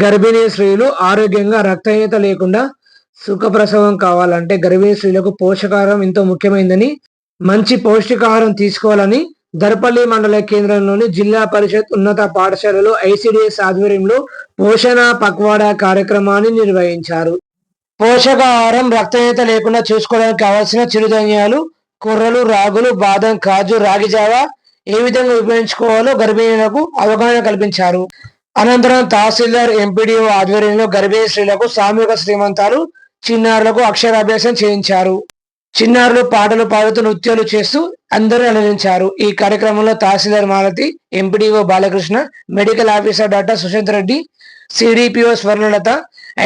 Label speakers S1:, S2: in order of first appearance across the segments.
S1: గర్భిణీ స్త్రీలు ఆరోగ్యంగా రక్తహీనత లేకుండా సుఖప్రసవం కావాలంటే గర్భిణీ స్త్రీలకు పోషకాహారం ఎంతో ముఖ్యమైనదని మంచి పౌష్టికాహారం తీసుకోవాలని దర్పల్లి మండల కేంద్రంలోని జిల్లా పరిషత్ ఉన్నత పాఠశాలలో ఐసిడిఎస్ ఆధ్వర్యంలో పోషణ పక్వాడా కార్యక్రమాన్ని నిర్వహించారు. పోషకాహారం రక్తహీనత లేకుండా చూసుకోవడానికి కావాల్సిన చిరుధాన్యాలు కుర్రలు రాగులు బాదం కాజు రాగిజావ ఏ విధంగా ఉపయోగించుకోవాలో గర్భిణీలకు అవగాహన కల్పించారు. అనంతరం తహసీల్దార్ ఎంపీడీఓ ఆధ్వర్యంలో గర్భిణీ స్త్రీలకు సామూహిక శ్రీమంతాలు చిన్నారులకు అక్షరాభ్యాసం చేయించారు. చిన్నారులు పాటలు పాడుతూ నృత్యాలు చేస్తూ అందరూ అలరించారు. ఈ కార్యక్రమంలో tahsildar Malathi MPDO Balakrishna medical officer doctor Sushant Reddy CDPO Swarnalatha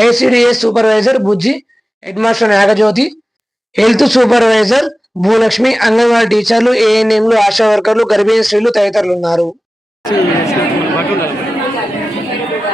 S1: ICDS supervisor Bujji head master Nagajyothi health supervisor Bhulakshmi anganwadi టీచర్లు ఏఎన్ఎంలు ఆశా వర్కర్లు గర్భిణీ స్త్రీలు తదితరులు ఉన్నారు.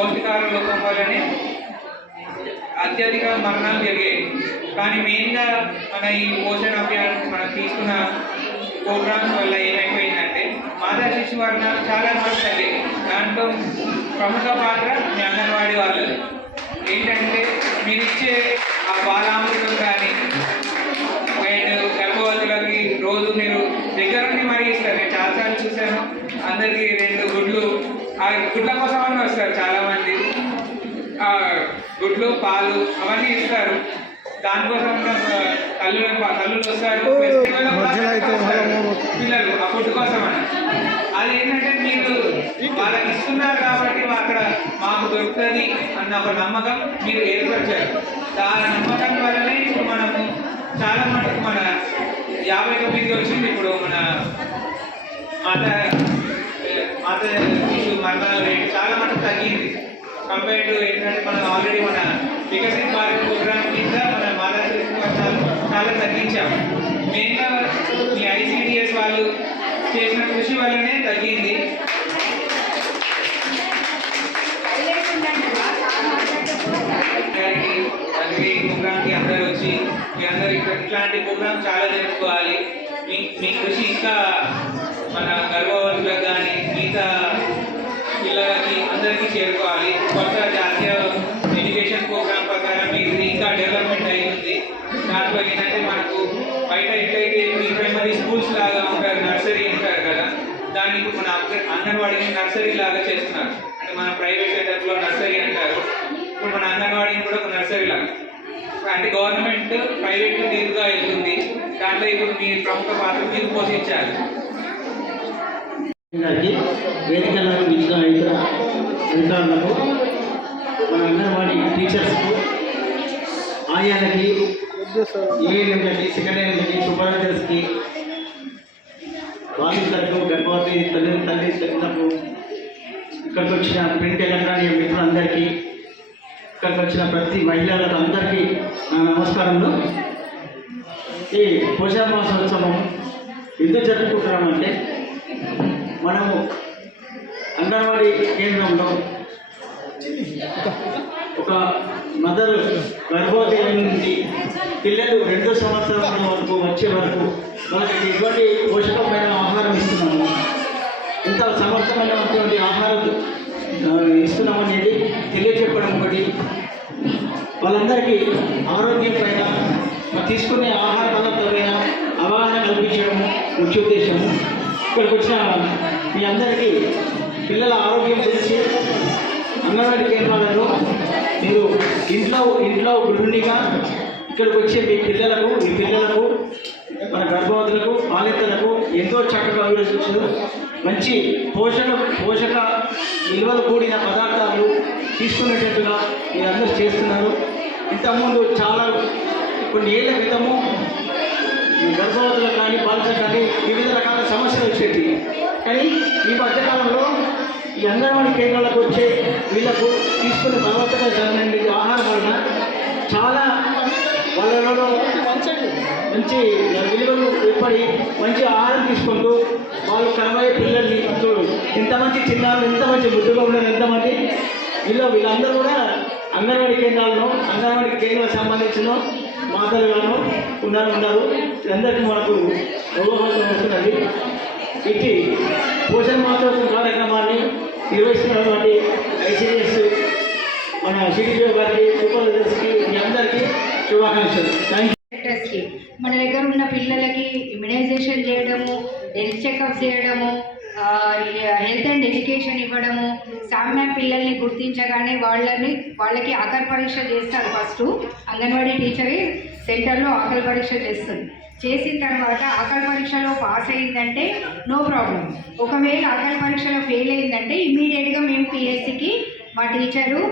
S2: పౌష్టికాహారం లోపం వల్లనే అత్యధిక మరణాలు జరిగాయి. కానీ మెయిన్గా మన ఈ పోషణ అభియాన్ మనం తీసుకున్న ప్రోగ్రామ్స్ వల్ల ఏమైపోయిందంటే మాతా శిశు వర్ణాలు చాలా మంది తగ్గాయి దాంట్లో ప్రముఖ పాత్ర మీ అంగన్వాడీ వాళ్ళది. ఏంటంటే మీరు ఇచ్చే ఆ బాలామృతం కానీ అండ్ గర్భవతులకి రోజు మీరు దగ్గర నుండి మరీ ఇస్తారు. నేను చాలాసార్లు చూశాను. అందరికీ ఆ గుడ్ల కోసమని వస్తారు చాలామంది. గుడ్లు పాలు అవన్నీ ఇస్తారు. దానికోసం తల్లు తల్లులు వస్తారు. పిల్లలు ఆ ఫుడ్ కోసం అని. అది ఏంటంటే మీరు వాళ్ళకి ఇస్తున్నారు కాబట్టి అక్కడ మాకు దొరుకుతుంది అన్న ఒక నమ్మకం మీరు ఏర్పరిచారు. ఆ నమ్మకం వల్లనే ఇప్పుడు మనము చాలా మటుకు మన యాభై తొమ్మిది వచ్చింది ఇప్పుడు మన మాత మాత శిశు మరణాల రేటు చాలా మటుకు తగ్గింది కంపేర్ టు ఏంటంటే మనం ఆల్రెడీ మన వికసిత్ భారత్ ప్రోగ్రామ్ కింద మన మాతా చాలా తగ్గించాం. మెయిన్గా ఈ ఐసిడిఎస్ వాళ్ళు చేసిన కృషి వల్లనే తగ్గింది. గారికి ప్రోగ్రామ్కి అందరూ వచ్చి మీ అందరూ ఇట్లాంటి ప్రోగ్రామ్ చాలా జరుపుకోవాలి మీ మీ కృషి ఇంకా మన గర్భవతులకు కానీ మిగతా చేరుకోవాలి. కొత్త జాతీయ ఎడ్యుకేషన్ ప్రోగ్రామ్ ప్రకారం ఇది ఇంకా డెవలప్మెంట్ అయి ఉంది. దాంట్లో ఏంటంటే మనకు బయట ఎట్లయితే ప్రీ ప్రైమరీ స్కూల్స్ లాగా ఉంటారు నర్సరీ ఉంటారు కదా దాన్ని ఇప్పుడు మన అంగ- అంగన్వాడీని నర్సరీ లాగా చేస్తున్నారు. అంటే మన ప్రైవేట్ సెటప్లో నర్సరీ అంటారు. ఇప్పుడు మన అంగన్వాడీని కూడా ఒక నర్సరీ లాగా. అంటే గవర్నమెంట్ ప్రైవేట్ దీర్ఘగా వెళ్తుంది. దాంట్లో ఇప్పుడు మీ ప్రముఖ పాత్ర మీరు పోషించాలి.
S3: వేదికలకు ఇచ్చిన ఇతర అధికారులకు మన అంగన్వాడీ టీచర్స్కు ఆయాలకి ఏఎన్ఎంలకి సెక్రటరీలకి సూపర్వైజర్స్కి బాధితులకు గర్భవతి తల్లి తల్లి తల్లులకు ఇక్కడికి వచ్చిన ప్రింట్ ఎలక్ట్రానిక్ మిత్రులందరికీ ఇక్కడికి వచ్చిన ప్రతి మహిళలకు అందరికీ నా నమస్కారములు. ఈ పోషణ మాసోత్సవం ఎందుకు జరుపుకుంటున్నామంటే మనము అంగన్వాడీ కేంద్రంలో ఒక మదర్ గర్భవతి నుండి పిల్లలు రెండో సంవత్సరాల వరకు వచ్చే వరకు వాళ్ళకి ఎటువంటి పోషకమైన ఆహారం ఇస్తున్నాము? ఎంత సమర్థమైనటువంటి ఆహారం ఇస్తున్నామనేది తెలియజెప్పడం ఒకటి. వాళ్ళందరికీ ఆరోగ్యం పైన తీసుకునే ఆహార పదార్థాలపైన అవగాహన కల్పించడం ముఖ్య ఉద్దేశము. ఇక్కడికి వచ్చిన మీ అందరికీ పిల్లల ఆరోగ్యం గురించి అంగన్వాడీ కేంద్రాలలో మీరు ఇంట్లో ఇంట్లో గృహిణిగా ఇక్కడికి వచ్చే మీ పిల్లలకు మీ పిల్లలకు మన గర్భవతులకు బాలింతలకు ఎంతో చక్కగా వివరించు మంచి పోషక పోషక విలువలు కూడిన పదార్థాలు తీసుకునేటట్టుగా మీరందరూ చేస్తున్నారు. ఇంతకుముందు చాలా కొన్ని ఏళ్ళ క్రితము గర్భవతులకు కానీ బాలికలకు కానీ వివిధ రకాల సమస్యలు వచ్చేవి కానీ ఈ మధ్యకాలంలో ఈ అంగన్వాడీ కేంద్రాలకు వచ్చే వీళ్ళకు తీసుకున్న బలవంతంగా జరగండి ఆహారం వలన చాలా వాళ్ళలో మంచి విలువలు ఏర్పడి మంచి ఆహారం తీసుకుంటూ వాళ్ళు కనబడే పిల్లల్ని చూడు ఎంత మంచి చిన్నారులు ఎంత మంచి ముద్దుగా ఉన్నారు ఎంతమంది వీళ్ళు వీళ్ళందరూ కూడా అంగన్వాడీ కేంద్రాలను అంగన్వాడీ కేంద్రాలకు సంబంధించిన మాతలుగాను ఉన్నారు ఉన్నారు. వీళ్ళందరికీ మనకు అవగాహన వస్తున్నది ఇట్టి పోషణ మాతృత్వ కార్యక్రమాన్ని నిర్వహిస్తున్నటువంటి ఐసీఎస్ మన సిడిపిఓ గారికి సూపర్వైజర్స్కి మీ అందరికీ శుభాకాంక్షలు. థ్యాంక్
S4: యూ మన దగ్గర ఉన్న పిల్లలకి ఇమ్యునైజేషన్ చేయడము హెల్త్ చెకప్ చేయడము హెల్త్ అండ్ ఎడ్యుకేషన్ ఇవ్వడము సామ్య పిల్లల్ని గుర్తించగానే వాళ్ళని వాళ్ళకి ఆకలి పరీక్ష చేస్తారు ఫస్ట్ అంగన్వాడీ టీచరే సెంటర్లో ఆకలి పరీక్ష చేస్తుంది. చేసిన తర్వాత ఆకలి పరీక్షలో పాస్ అయిందంటే నో ప్రాబ్లం. ఒకవేళ ఆకలి పరీక్షలో ఫెయిల్ అయిందంటే ఇమీడియట్గా మేము పిఎస్సికి మా టీచరు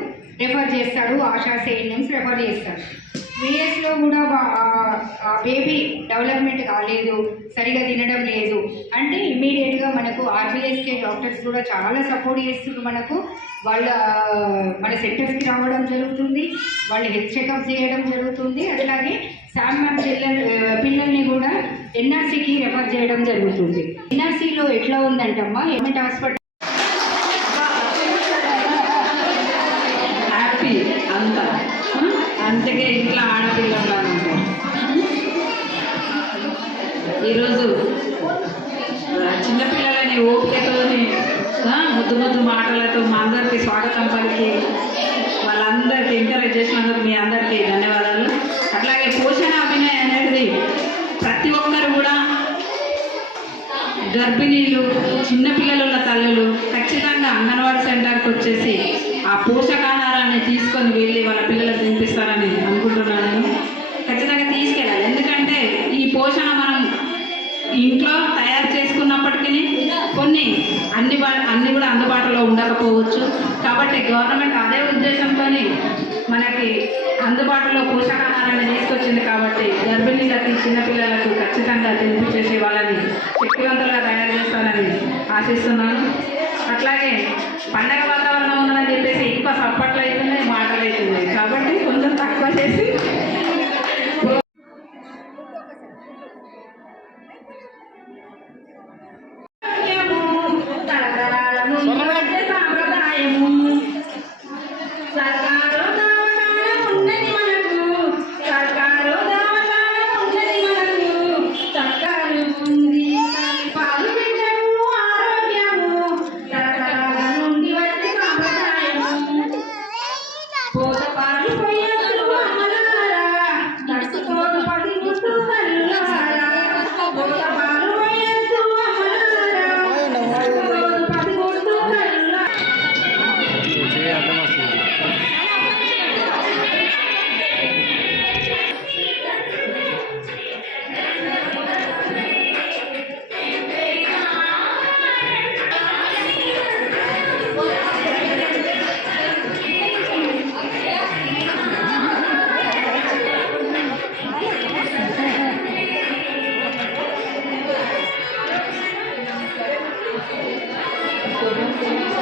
S4: రెఫర్ చేస్తాడు ఆశా సేఎన్ఎంస్ రెఫర్ చేస్తాడు విఎస్లో కూడా బేబీ డెవలప్మెంట్ కాలేదు సరిగా తినడం లేదు. అంటే ఇమ్మీడియట్గా మనకు ఆర్బీఎస్కే డాక్టర్స్ కూడా చాలా సపోర్ట్ చేస్తున్నారు మనకు. వాళ్ళ మన సెంటర్స్కి రావడం జరుగుతుంది వాళ్ళు హెల్త్ చెకప్ చేయడం జరుగుతుంది. అట్లాగే శామ్యాప్ పిల్లలు పిల్లల్ని కూడా ఎన్ఆర్సీకి రెఫర్ చేయడం జరుగుతుంది. ఎన్ఆర్సీలో ఎట్లా ఉందంటమ్మా? గవర్నమెంట్ హాస్పిటల్
S5: అంతా ఆ? అందుకే ఇంట్లో ఆడపిల్లలు ఉంటారు ఈరోజు చిన్నపిల్లలని ఓపికతోని ముద్దు ముద్దు మాటలతో మా అందరికీ స్వాగతం పలికి వాళ్ళందరికీ ఎంకరేజ్ చేసినందుకు మీ అందరికీ ధన్యవాదాలు అట్లాగే పోషణ అభినయం అనేది ప్రతి ఒక్కరు కూడా గర్భిణీలు చిన్నపిల్లలు ఉన్న తల్లులు ఖచ్చితంగా అంగన్వాడీ సెంటర్కి వచ్చేసి ఆ పోషకాహారాన్ని తీసుకొని వెళ్ళి వాళ్ళ పిల్లలకు తినిపిస్తారని అనుకుంటున్నాను నేను. ఖచ్చితంగా తీసుకెళ్ళాలి. ఎందుకంటే ఈ పోషణ మనం ఇంట్లో తయారు చేసుకున్నప్పటికీ కొన్ని అన్ని అన్ని కూడా అందుబాటులో ఉండకపోవచ్చు. కాబట్టి గవర్నమెంట్ అదే ఉద్దేశంతో మనకి అందుబాటులో పోషకాహారాన్ని తీసుకొచ్చింది కాబట్టి గర్భిణీలకి చిన్నపిల్లలకు ఖచ్చితంగా తినిపించేసి వాళ్ళని శక్తివంతులుగా తయారు చేస్తానని ఆశిస్తున్నాను. అట్లాగే పండగ వాతావరణం ఉందని చెప్పేసి ఎక్కువ సప్పట్లు అవుతున్నాయి నిండు